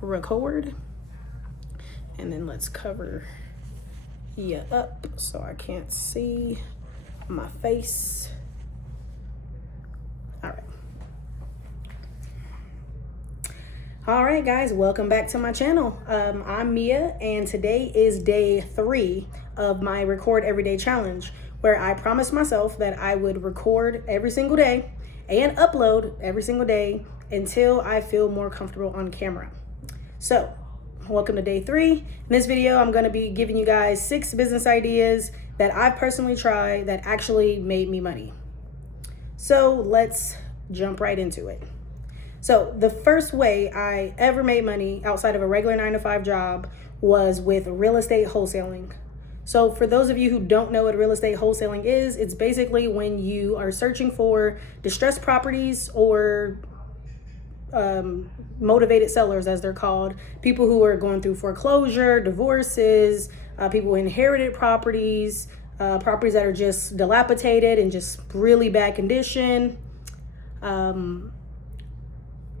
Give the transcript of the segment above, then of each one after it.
record, and then let's cover you up so I can't see my face. All right guys, welcome back to my channel. I'm Mia, and today is day 3 of my record everyday challenge, where I promised myself that I would record every single day and upload every single day until I feel more comfortable on camera. So welcome to day 3. In this video, I'm going to be giving you guys 6 business ideas that I've personally tried that actually made me money. So let's jump right into it. So the first way I ever made money outside of a regular 9-to-5 job was with real estate wholesaling. So for those of you who don't know what real estate wholesaling is, it's basically when you are searching for distressed properties or motivated sellers, as they're called, people who are going through foreclosure, divorces, people who inherited properties, properties that are just dilapidated and just really bad condition.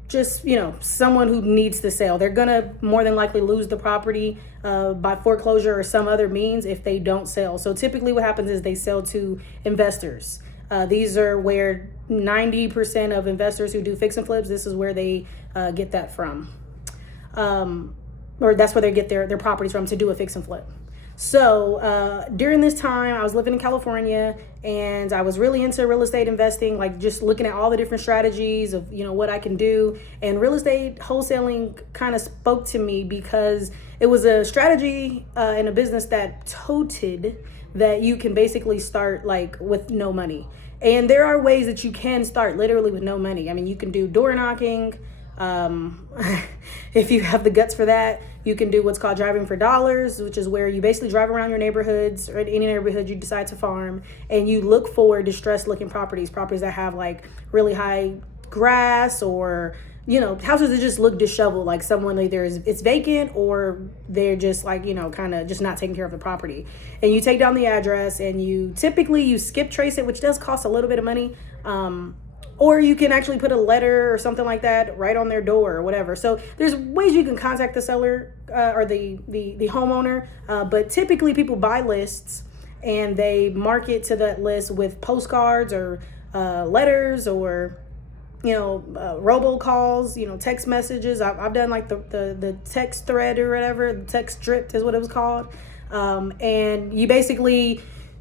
Just, someone who needs to sell. They're gonna more than likely lose the property by foreclosure or some other means if they don't sell. So typically what happens is they sell to investors. These are where 90% of investors who do fix and flips, this is where they get that from. Or that's where they get their properties from to do a fix and flip. So during this time, I was living in California, and I was really into real estate investing, like just looking at all the different strategies of, what I can do. And real estate wholesaling kind of spoke to me because it was a strategy in a business that toted that you can basically start like with no money. And there are ways that you can start literally with no money. I mean, you can do door knocking. If you have the guts for that, you can do what's called driving for dollars, which is where you basically drive around your neighborhoods or any neighborhood you decide to farm, and you look for distressed looking properties that have like really high grass, or houses that just look disheveled, like someone either it's vacant or they're just like kind of just not taking care of the property. And you take down the address, and you skip trace it, which does cost a little bit of money. Or you can actually put a letter or something like that right on their door or whatever. So there's ways you can contact the seller or the homeowner. But typically people buy lists and they market to that list with postcards or letters or, robocalls, text messages. I've done like the text thread or whatever. The text drip is what it was called. And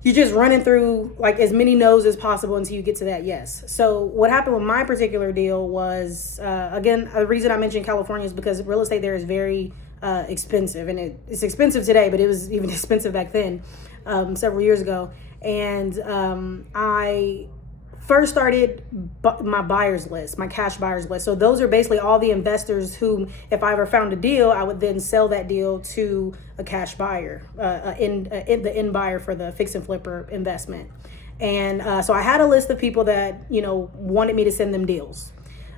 you're just running through like as many no's as possible until you get to that yes. So what happened with my particular deal was, again, the reason I mentioned California is because real estate there is very expensive, and it's expensive today, but it was even expensive back then, several years ago. And I first started my buyers list, my cash buyers list. So those are basically all the investors whom, if I ever found a deal, I would then sell that deal to a cash buyer, the end buyer for the fix and flipper investment. And so I had a list of people that, wanted me to send them deals.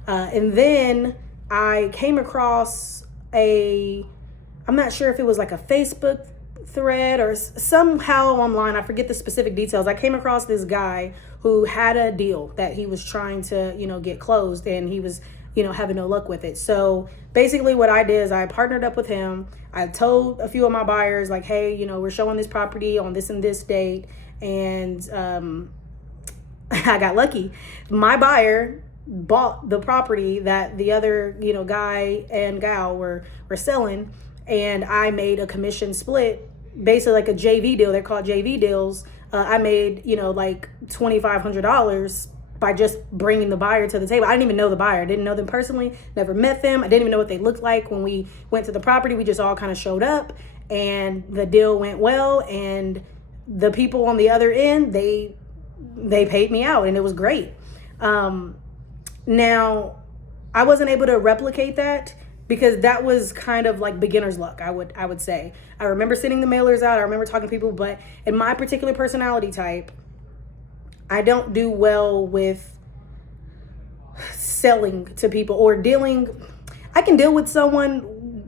And then I came across I'm not sure if it was like a Facebook thread or somehow online, I forget the specific details. I came across this guy who had a deal that he was trying to, get closed, and he was, having no luck with it. So basically what I did is I partnered up with him. I told a few of my buyers like, hey, we're showing this property on this and this date. And I got lucky. My buyer bought the property that the other, guy and gal were selling. And I made a commission split, basically like a JV deal. They're called JV deals. I made, like $2,500 by just bringing the buyer to the table. I didn't even know the buyer. I didn't know them personally, never met them. I didn't even know what they looked like when we went to the property. We just all kind of showed up, and the deal went well. And the people on the other end, they paid me out, and it was great. Now, I wasn't able to replicate that because that was kind of like beginner's luck, I would say. I remember sending the mailers out. I remember talking to people, but in my particular personality type, I don't do well with selling to people or dealing. I can deal with someone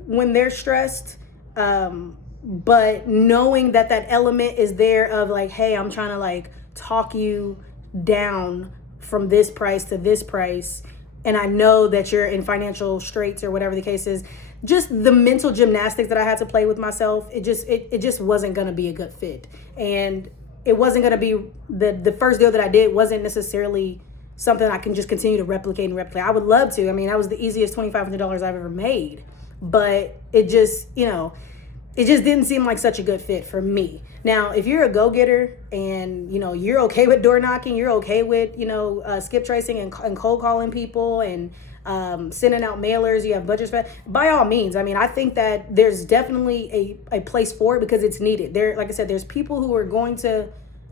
when they're stressed, but knowing that element is there of like, hey, I'm trying to like talk you down from this price to this price, and I know that you're in financial straits or whatever the case is, just the mental gymnastics that I had to play with myself, it just wasn't going to be a good fit. And it wasn't going to be the first deal that I did wasn't necessarily something I can just continue to replicate. I would love to. I mean, that was the easiest $2,500 I've ever made, but it just, it just didn't seem like such a good fit for me. Now, if you're a go-getter and, you're okay with door knocking, you're okay with, skip tracing and cold calling people and sending out mailers, you have budgets for that, by all means. I mean, I think that there's definitely a place for it because it's needed. Like I said, there's people who are going to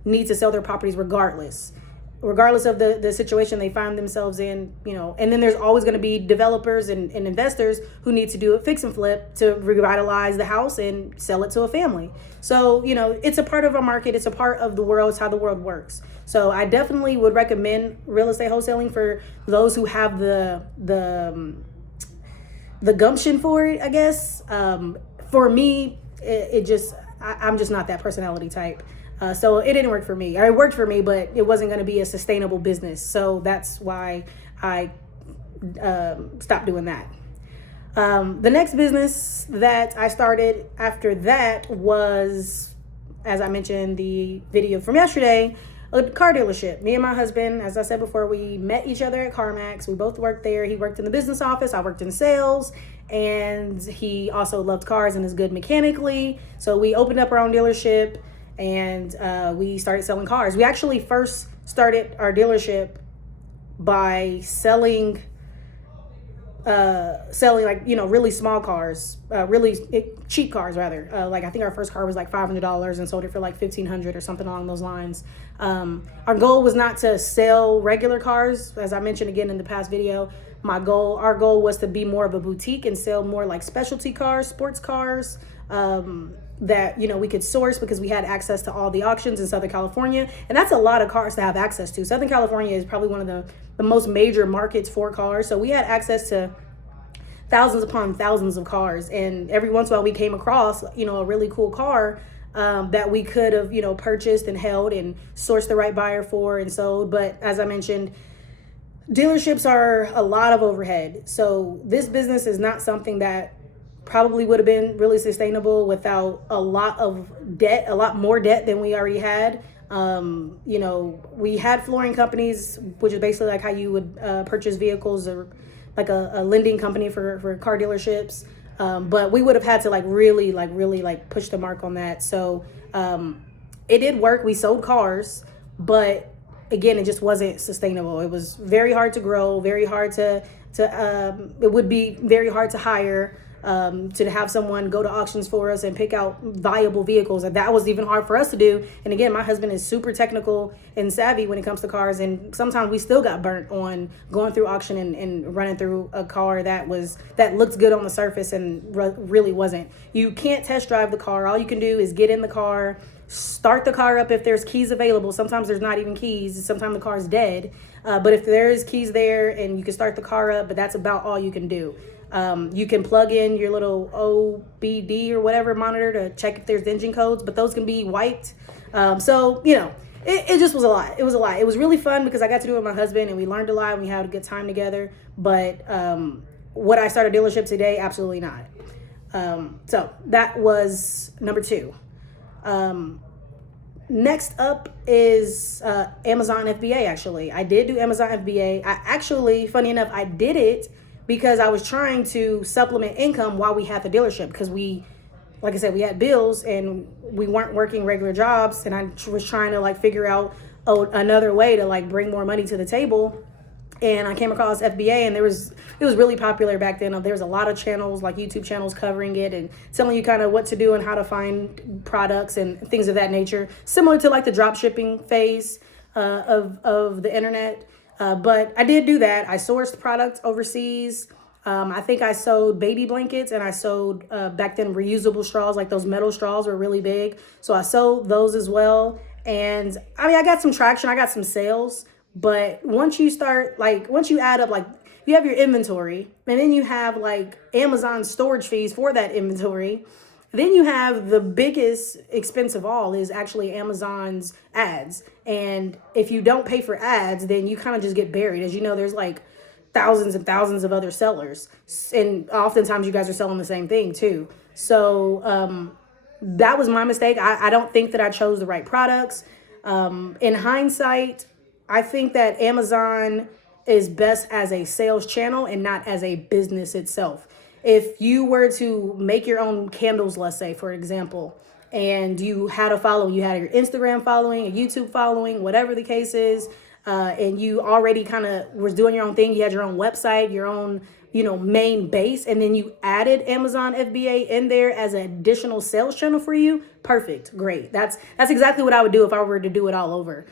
need to sell their properties regardless of the situation they find themselves in, and then there's always going to be developers and investors who need to do a fix and flip to revitalize the house and sell it to a family. So, it's a part of our market. It's a part of the world. It's how the world works. So I definitely would recommend real estate wholesaling for those who have the gumption for it, I guess. For me, I'm just not that personality type. So it didn't work for me. Or it worked for me, but it wasn't going to be a sustainable business. So that's why I stopped doing that. The next business that I started after that was, as I mentioned in the video from yesterday, a car dealership. Me and my husband, as I said before, we met each other at CarMax. We both worked there. He worked in the business office. I worked in sales. And he also loved cars and is good mechanically. So we opened up our own dealership. And we started selling cars. We actually first started our dealership by selling like, really small cars, really cheap cars rather. Like I think our first car was like $500 and sold it for like $1,500 or something along those lines. Our goal was not to sell regular cars. As I mentioned again in the past video, our goal was to be more of a boutique and sell more like specialty cars, sports cars, that we could source because we had access to all the auctions in Southern California, and that's a lot of cars to have access to. Southern California is probably one of the most major markets for cars, so we had access to thousands upon thousands of cars, and every once in a while we came across a really cool car that we could have purchased and held and sourced the right buyer for and sold. But as I mentioned, dealerships are a lot of overhead, so this business is not something that probably would have been really sustainable without a lot more debt than we already had. We had flooring companies, which is basically like how you would purchase vehicles, or like a lending company for car dealerships. But we would have had to really push the mark on that. So it did work. We sold cars, but again, it just wasn't sustainable. It was very hard to grow, very hard it would be very hard to hire. To have someone go to auctions for us and pick out viable vehicles. And that was even hard for us to do. And again, my husband is super technical and savvy when it comes to cars. And sometimes we still got burnt on going through auction and running through a car that looked good on the surface and really wasn't. You can't test drive the car. All you can do is get in the car, start the car up if there's keys available. Sometimes there's not even keys. Sometimes the car is dead. But if there is keys there and you can start the car up, but that's about all you can do. You can plug in your little OBD or whatever monitor to check if there's engine codes, but those can be wiped. So, it just was a lot. It was a lot. It was really fun because I got to do it with my husband and we learned a lot and we had a good time together. But would I start a dealership today? Absolutely not. So that was number 2. Next up is Amazon FBA, actually. I did do Amazon FBA. Funny enough, I did it because I was trying to supplement income while we had the dealership, because like I said, we had bills and we weren't working regular jobs, and I was trying to figure out another way to bring more money to the table. And I came across FBA, and it was really popular back then. There was a lot of channels, like YouTube channels, covering it and telling you kind of what to do and how to find products and things of that nature, similar to the drop shipping phase of the internet. But I did do that. I sourced products overseas. I think I sold baby blankets, and I sold back then reusable straws, like those metal straws were really big. So I sold those as well. And I got some traction. I got some sales. But once you add up, you have your inventory, and then you have Amazon storage fees for that inventory. Then you have the biggest expense of all is actually Amazon's ads. And if you don't pay for ads, then you kind of just get buried. As you know, there's thousands and thousands of other sellers. And oftentimes you guys are selling the same thing too. So that was my mistake. I don't think that I chose the right products. In hindsight, I think that Amazon is best as a sales channel and not as a business itself. If you were to make your own candles, let's say, for example, and you had a following, you had your Instagram following, a YouTube following, whatever the case is, and you already kind of was doing your own thing, you had your own website, your own, main base, and then you added Amazon FBA in there as an additional sales channel for you, perfect, great. That's exactly what I would do if I were to do it all over.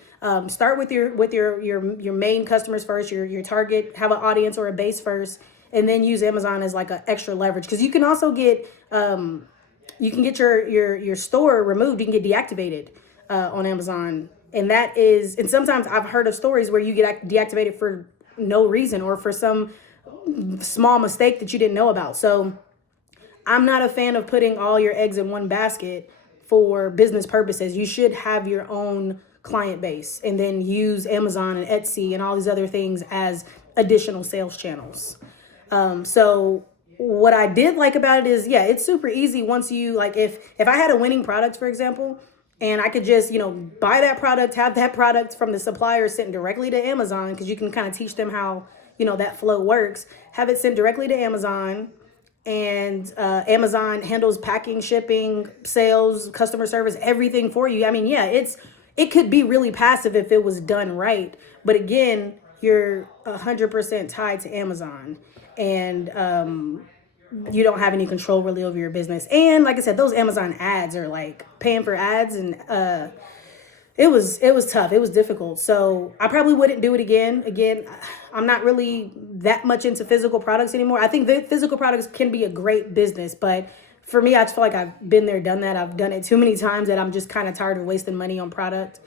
Start with your main customers first, your target, have an audience or a base first, and then use Amazon as like an extra leverage, because you can also get your store removed. You can get deactivated on Amazon, and sometimes I've heard of stories where you get deactivated for no reason or for some small mistake that you didn't know about. So I'm not a fan of putting all your eggs in one basket for business purposes. You should have your own client base and then use Amazon and Etsy and all these other things as additional sales channels. So what I did like about it is, it's super easy once you, like, if I had a winning product, for example, and I could just, buy that product, have that product from the supplier sent directly to Amazon, because you can kind of teach them how, that flow works, have it sent directly to Amazon, and Amazon handles packing, shipping, sales, customer service, everything for you. I mean, it could be really passive if it was done right. But again, you're 100% tied to Amazon, and you don't have any control really over your business. And like I said, those Amazon ads are like paying for ads, and it was tough. It was difficult. So I probably wouldn't do it again. Again, I'm not really that much into physical products anymore. I think that physical products can be a great business, but for me, I just feel like I've been there, done that. I've done it too many times that I'm just kind of tired of wasting money on product.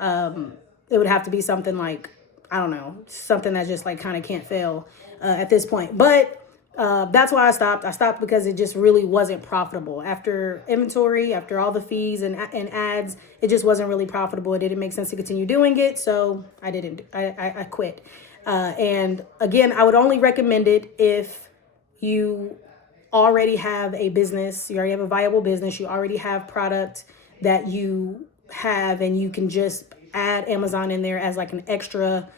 It would have to be something like, I don't know, something that just like kind of can't fail at this point. But that's why I stopped. I stopped because it just really wasn't profitable. After inventory, after all the fees and ads, it just wasn't really profitable. It didn't make sense to continue doing it. So I didn't. I quit. And again, I would only recommend it if you already have a business, you already have a viable business, you already have product that you have, and you can just add Amazon in there as like an extra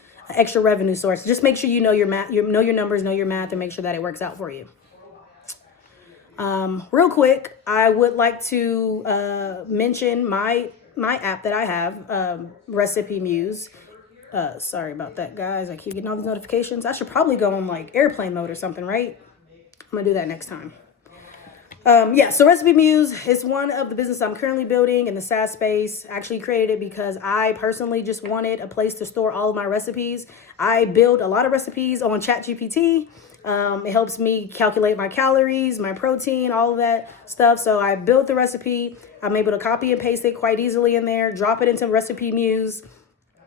revenue source. Just make sure you know your math, know your numbers, know your math, and make sure that it works out for you. Real quick, I would like to mention my app that I have, Recipe Muse. Sorry about that, guys. I keep getting all these notifications. I should probably go on like airplane mode or something, right? I'm gonna do that next time. So Recipe Muse is one of the businesses I'm currently building in the SaaS space. I actually created it because I personally just wanted a place to store all of my recipes. I build a lot of recipes on ChatGPT. It helps me calculate my calories, my protein, all of that stuff. So I built the recipe. I'm able to copy and paste it quite easily in there, drop it into Recipe Muse,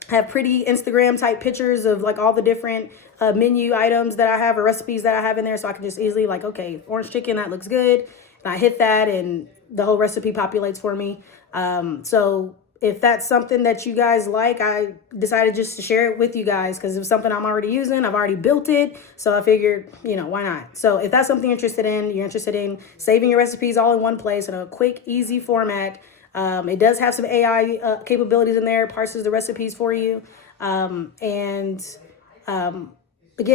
have pretty Instagram type pictures of like all the different menu items that I have or recipes that I have in there. So I can just easily like, okay, orange chicken, that looks good. And I hit that and the whole recipe populates for me. So if that's something that you guys like, I decided just to share it with you guys because it was something I'm already using. I've already built it. So I figured, why not? So if that's something you're interested in saving your recipes all in one place in a quick, easy format. It does have some AI capabilities in there, parses the recipes for you. Again,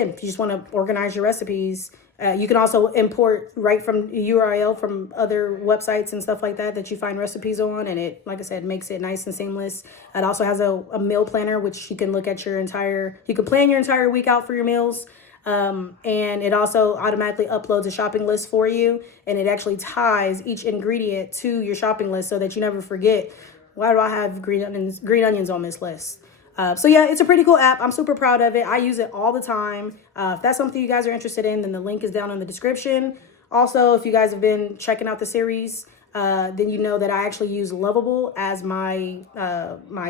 if you just want to organize your recipes, you can also import right from URL from other websites and stuff like that you find recipes on. And it, like I said, makes it nice and seamless. It also has a meal planner, which you can look at you can plan your entire week out for your meals. And it also automatically uploads a shopping list for you. And it actually ties each ingredient to your shopping list so that you never forget, why do I have green onions on this list? It's a pretty cool app. I'm super proud of it. I use it all the time. If that's something you guys are interested in, then the link is down in the description. Also, if you guys have been checking out the series, then you know that I actually use Lovable as my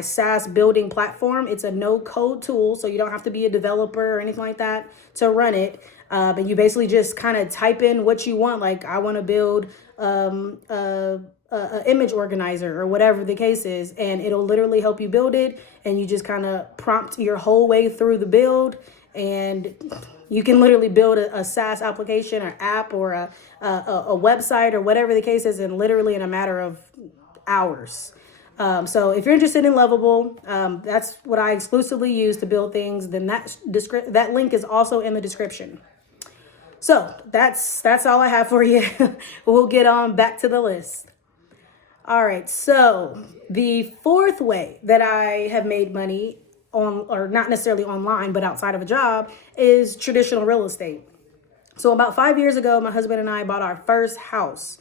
SaaS building platform. It's a no-code tool, so you don't have to be a developer or anything like that to run it. And you basically just kind of type in what you want. Like, I want to build a image organizer or whatever the case is, and it'll literally help you build it. And you just kind of prompt your whole way through the build, and You can literally build a SaaS application or app or a website or whatever the case is in a matter of hours. So if you're interested in Lovable, that's what I exclusively use to build things. Then that link is also in the description. So that's all I have for you. We'll get on back to the list. All right. So the fourth way that I have made money on, or not necessarily online, but outside of a job, is traditional real estate. So about 5 years ago, my husband and I bought our first house.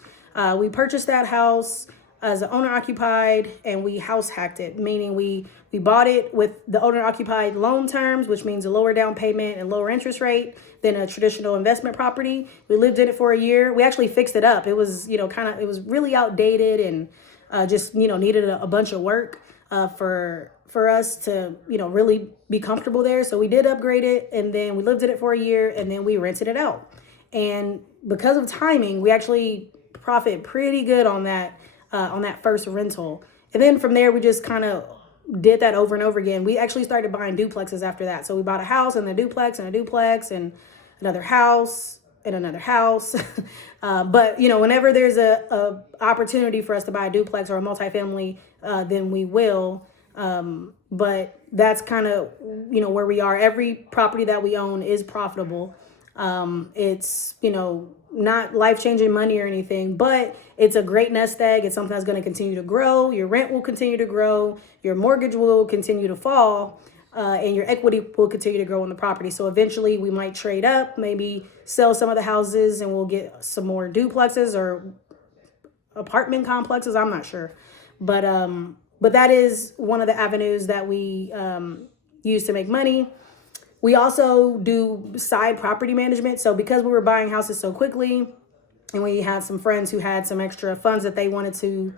We purchased that house as an owner occupied, and we house hacked it, meaning we bought it with the owner occupied loan terms, which means a lower down payment and lower interest rate than a traditional investment property. We lived in it for a year. We actually fixed it up. It was, it was really outdated and just, needed a bunch of work for us to, really be comfortable there. So we did upgrade it, and then we lived in it for a year, and then we rented it out. And because of timing, we actually profit pretty good on that first rental. And then from there, we just kind of did that over and over again. We actually started buying duplexes after that. So we bought a house and a duplex and a duplex and another house and another house. But, whenever there's a opportunity for us to buy a duplex or a multifamily, then we will. But that's kind of, where we are. Every property that we own is profitable. It's, not life-changing money or anything, but it's a great nest egg. It's something that's going to continue to grow. Your rent will continue to grow. Your mortgage will continue to fall, and your equity will continue to grow in the property. So eventually we might trade up, maybe sell some of the houses, and we'll get some more duplexes or apartment complexes. I'm not sure, but that is one of the avenues that we use to make money. We also do side property management. So because we were buying houses so quickly, and we had some friends who had some extra funds that they wanted to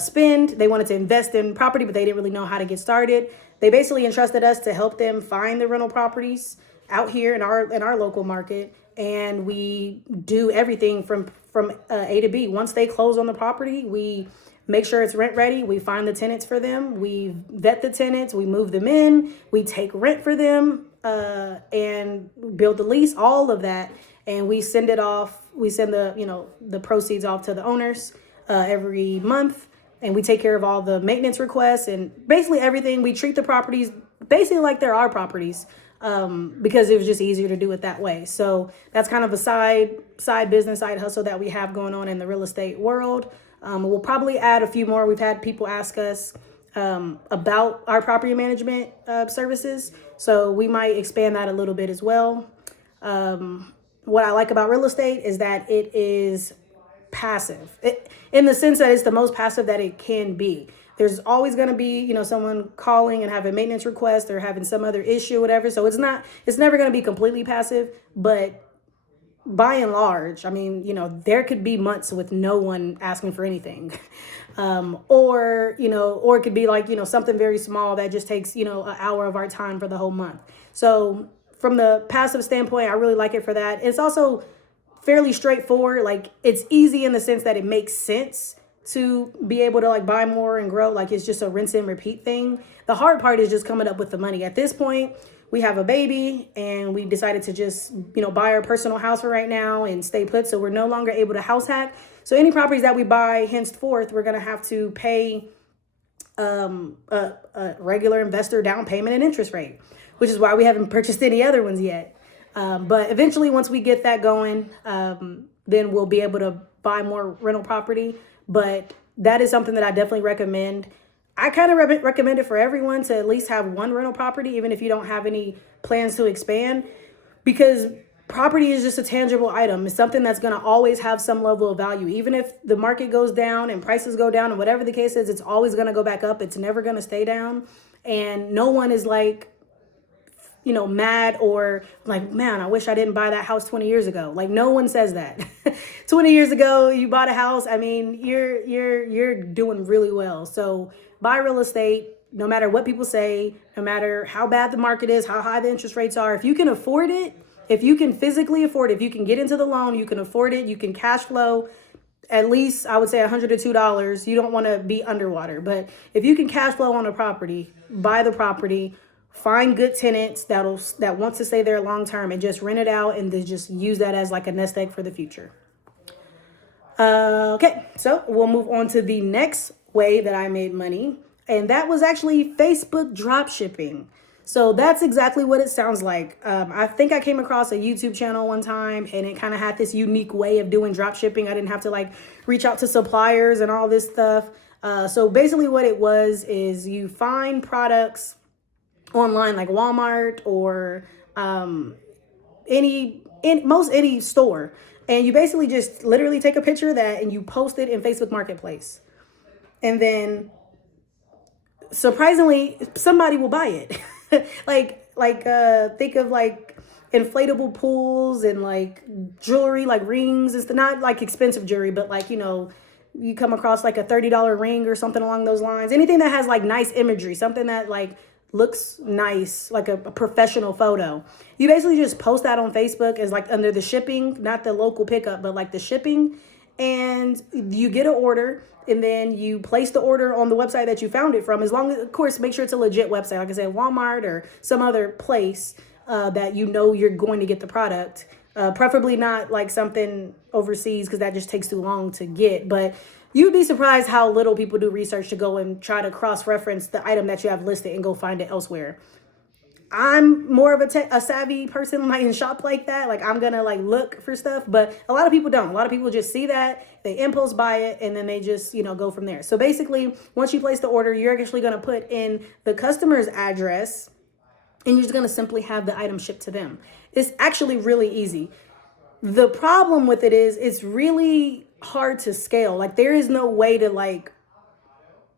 spend, they wanted to invest in property, but they didn't really know how to get started. They basically entrusted us to help them find the rental properties out here in our local market. And we do everything from A to B. Once they close on the property, we make sure it's rent ready. We find the tenants for them. We vet the tenants. We move them in. We take rent for them and build the lease, all of that. And we send it off. We send the proceeds off to the owners every month. And we take care of all the maintenance requests and basically everything. We treat the properties basically like they're our properties because it was just easier to do it that way. So that's kind of a side business, side hustle that we have going on in the real estate world. We'll probably add a few more. We've had people ask us about our property management services. So we might expand that a little bit as well. What I like about real estate is that it is passive in the sense that it's the most passive that it can be. There's always going to be, someone calling and having maintenance request or having some other issue, whatever. So it's never going to be completely passive, but by and large, I mean, there could be months with no one asking for anything. Or it could be like, something very small that just takes, an hour of our time for the whole month. So from the passive standpoint, I really like it for that. It's also fairly straightforward. Like it's easy in the sense that it makes sense to be able to like buy more and grow. Like it's just a rinse and repeat thing. The hard part is just coming up with the money. At this point, we have a baby and we decided to just, buy our personal house for right now and stay put. So we're no longer able to house hack. So any properties that we buy henceforth, we're going to have to pay a regular investor down payment and interest rate, which is why we haven't purchased any other ones yet. But eventually, once we get that going, then we'll be able to buy more rental property. But that is something that I definitely recommend. I kind of recommend it for everyone to at least have one rental property, even if you don't have any plans to expand, because property is just a tangible item. It's something that's going to always have some level of value. Even if the market goes down and prices go down and whatever the case is, it's always going to go back up. It's never going to stay down. And no one is like, mad or like, man, I wish I didn't buy that house 20 years ago. Like no one says that. 20 years ago, you bought a house. I mean, you're doing really well. So buy real estate, no matter what people say, no matter how bad the market is, how high the interest rates are. If you can afford it, if you can physically afford it, if you can get into the loan, you can afford it, you can cash flow at least, I would say $100 to $2. You don't want to be underwater, but if you can cash flow on a property, buy the property find good tenants that want to stay there long term and just rent it out and then just use that as like a nest egg for the future. Okay, so we'll move on to the next way that I made money, and that was actually Facebook drop shipping. So that's exactly what it sounds like. I think I came across a YouTube channel one time, and it kind of had this unique way of doing drop shipping. I didn't have to like reach out to suppliers and all this stuff. So basically, what it was is you find products online like Walmart or any store, and you basically just literally take a picture of that and you post it in Facebook Marketplace, and then surprisingly somebody will buy it. Think of like inflatable pools and like jewelry, like rings. It's not like expensive jewelry, but like, you come across like a $30 ring or something along those lines. Anything that has like nice imagery, something that like looks nice, like a professional photo. You basically just post that on Facebook as like under the shipping, not the local pickup, but like the shipping. And you get an order, and then you place the order on the website that you found it from. As long as, of course, make sure it's a legit website. Like I said, Walmart or some other place that you're going to get the product. Preferably not like something overseas, because that just takes too long to get. But you'd be surprised how little people do research to go and try to cross-reference the item that you have listed and go find it elsewhere. I'm more of a savvy person, like in shop like that. Like I'm gonna like look for stuff, but a lot of people don't. A lot of people just see that, they impulse buy it, and then they just, go from there. So basically, once you place the order, you're actually gonna put in the customer's address, and you're just gonna simply have the item shipped to them. It's actually really easy. The problem with it is it's really hard to scale. Like there is no way to like,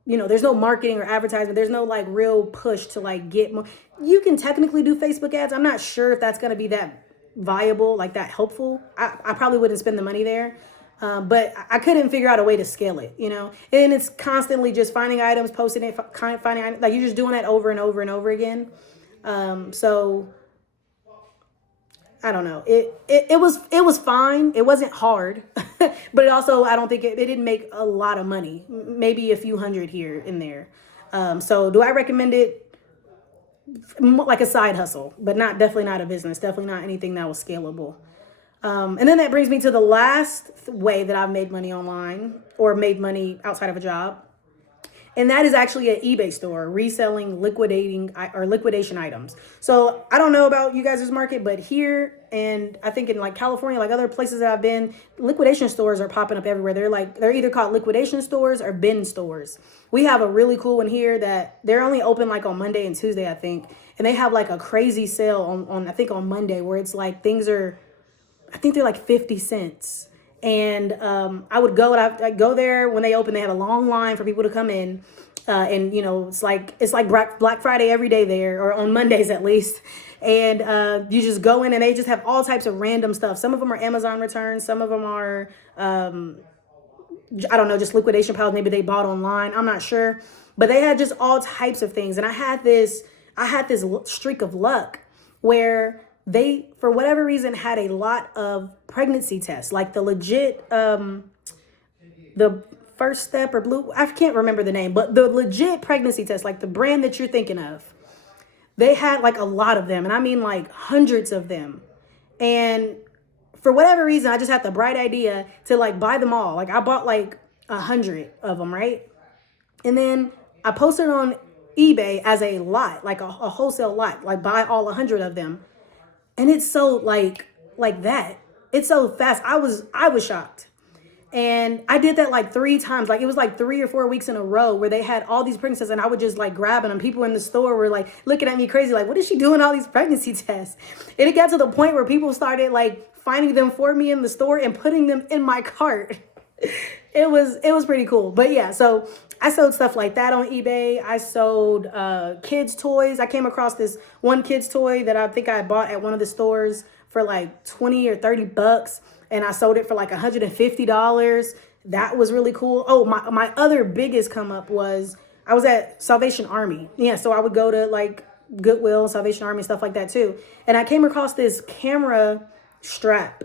there's no marketing or advertisement. There's no like real push to like get more. You can technically do Facebook ads. I'm not sure if that's going to be that viable, like that helpful. I probably wouldn't spend the money there. But I couldn't figure out a way to scale it, and it's constantly just finding items, posting it, finding, like you're just doing that over and over and over again. So I don't know. It was fine. It wasn't hard, but it also, I don't think it didn't make a lot of money, maybe a few hundred here and there. So do I recommend it? Like a side hustle, but definitely not a business, definitely not anything that was scalable. And then that brings me to the last way that I've made money online or made money outside of a job. And that is actually an eBay store, reselling, liquidation items. So I don't know about you guys' market, but here, and I think in like California, like other places that I've been, liquidation stores are popping up everywhere. They're either called liquidation stores or bin stores. We have a really cool one here that they're only open like on Monday and Tuesday, I think. And they have like a crazy sale on Monday, where it's like I think they're like 50 cents. And I would go, and I go there when they open. They have a long line for people to come in, and it's like Black Friday every day there, or on Mondays at least. And you just go in, and they just have all types of random stuff. Some of them are Amazon returns. Some of them are I don't know, just liquidation piles. Maybe they bought online. I'm not sure, but they had just all types of things. And I had this streak of luck where they, for whatever reason, had a lot of pregnancy tests, like the legit, the First Step or Blue, I can't remember the name, but the legit pregnancy test, like the brand that you're thinking of, they had like a lot of them. And I mean like hundreds of them. And for whatever reason, I just had the bright idea to like buy them all. Like I bought like 100 of them, right? And then I posted on eBay as a lot, like a wholesale lot, like buy all 100 of them. And it's so like that. It's so fast. I was shocked. And I did that like 3 times. Like it was like 3 or 4 weeks in a row where they had all these pregnancies, and I would just like grabbing them. People in the store were like looking at me crazy, like, what is she doing all these pregnancy tests? And it got to the point where people started like finding them for me in the store and putting them in my cart. It was pretty cool. But yeah, so I sold stuff like that on eBay. I sold kids' toys. I came across this one kid's toy that I think I bought at one of the stores for like 20 or 30 bucks. And I sold it for like $150. That was really cool. Oh, my other biggest come up was I was at Salvation Army. Yeah, so I would go to like Goodwill, Salvation Army, stuff like that too. And I came across this camera strap.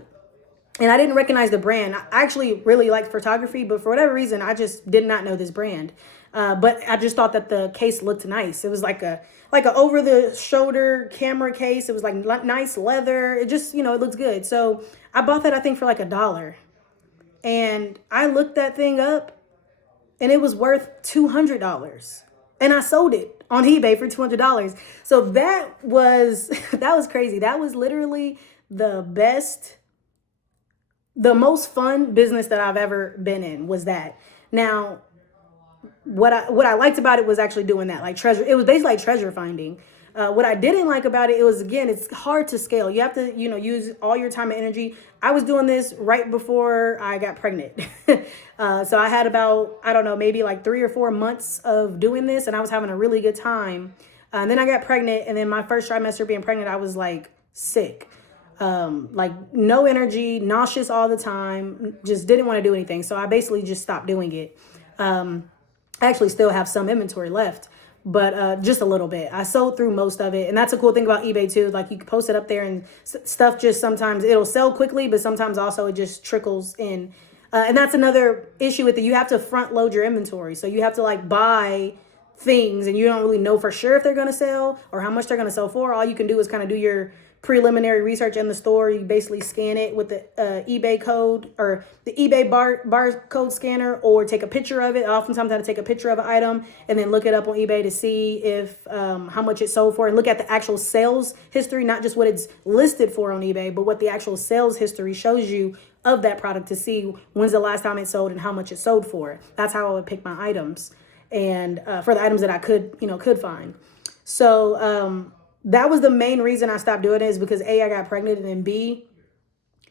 and I didn't recognize the brand. I actually really liked photography, but for whatever reason, I just did not know this brand. But I just thought that the case looked nice. It was like a over the shoulder camera case. It was like nice leather. It just, it looks good. So I bought that, I think, for like $1. And I looked that thing up and it was worth $200. And I sold it on eBay for $200. So that was that was crazy. That was literally the most fun business that I've ever been in, was that. Now, what I liked about it was actually doing that, like treasure. It was basically like treasure finding. What I didn't like about it, was, again, it's hard to scale. You have to, use all your time and energy. I was doing this right before I got pregnant. So I had about, I don't know, maybe like 3 or 4 months of doing this, and I was having a really good time. And then I got pregnant, and then my first trimester being pregnant, I was like sick. Like no energy, nauseous all the time, just didn't want to do anything. So I basically just stopped doing it. I actually still have some inventory left, but just a little bit. I sold through most of it. And that's a cool thing about eBay too. Like, you can post it up there and stuff just sometimes it'll sell quickly, but sometimes also it just trickles in. And that's another issue with it. You have to front load your inventory. So you have to like buy things and you don't really know for sure if they're going to sell or how much they're going to sell for. All you can do is kind of do your preliminary research in the store. You basically scan it with the eBay code or the eBay barcode scanner, or take a picture of it. Oftentimes I have to take a picture of an item and then look it up on eBay to see if how much it sold for, and look at the actual sales history, not just what it's listed for on eBay, but what the actual sales history shows you of that product, to see when's the last time it sold and how much it sold for. That's how I would pick my items, and for the items that I could find. So that was the main reason I stopped doing it, is because A, I got pregnant, and then B,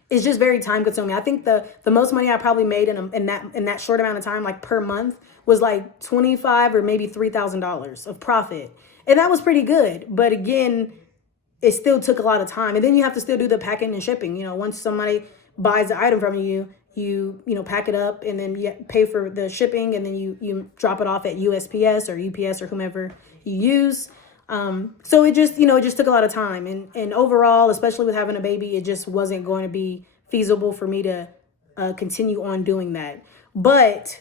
it's just very time consuming. I think the most money I probably made in that short amount of time, like per month, was like $25 or maybe $3,000 of profit. And that was pretty good. But again, it still took a lot of time. And then you have to still do the packing and shipping. Once somebody buys the item from you, you pack it up and then you pay for the shipping, and then you drop it off at USPS or UPS or whomever you use. So it just took a lot of time, and overall, especially with having a baby, it just wasn't going to be feasible for me to continue on doing that. But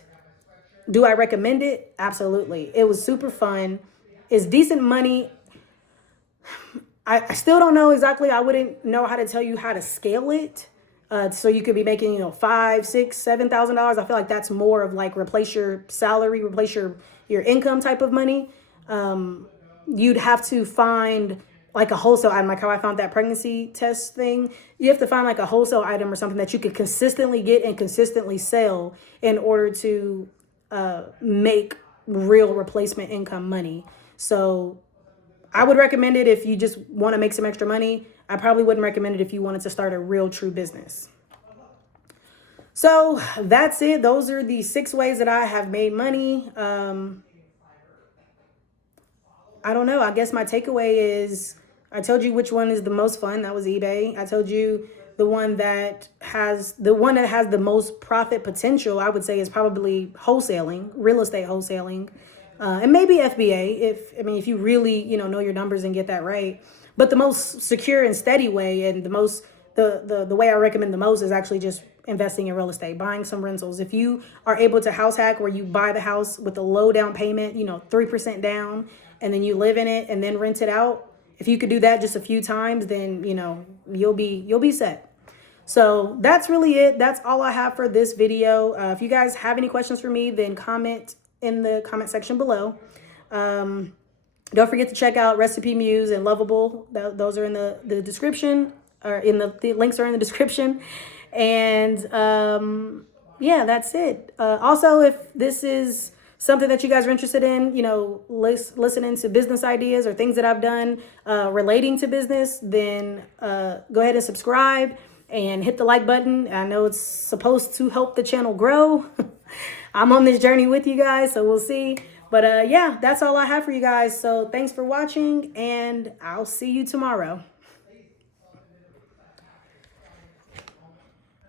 do I recommend it? Absolutely. It was super fun. It's decent money. I still don't know exactly. I wouldn't know how to tell you how to scale it. So you could be making, $5,000, $6,000, $7,000. I feel like that's more of like replace your salary, replace your income type of money. You'd have to find like a wholesale item, like how I found that pregnancy test thing. You have to find like a wholesale item or something that you could consistently get and consistently sell in order to make real replacement income money. So I would recommend it if you just want to make some extra money. I probably wouldn't recommend it if you wanted to start a real true business. So that's it. Those are the 6 ways that I have made money. I don't know. I guess my takeaway is I told you which one is the most fun. That was eBay. I told you the one that has the most profit potential, I would say, is probably wholesaling, real estate wholesaling, and maybe FBA if you really know your numbers and get that right. But the most secure and steady way, and the way I recommend the most, is actually just investing in real estate, buying some rentals. If you are able to house hack, where you buy the house with a low down payment, 3% down, and then you live in it and then rent it out. If you could do that just a few times, then you'll be set. So that's really it. That's all I have for this video. If you guys have any questions for me, then comment in the comment section below. Don't forget to check out Recipe Muse and Lovable. Those are in the description, or in the links are in the description. And yeah, that's it. Also, if this is something that you guys are interested in, listening to business ideas or things that I've done relating to business, then go ahead and subscribe and hit the like button. I know it's supposed to help the channel grow. I'm on this journey with you guys, so we'll see. But yeah, that's all I have for you guys. So thanks for watching, and I'll see you tomorrow.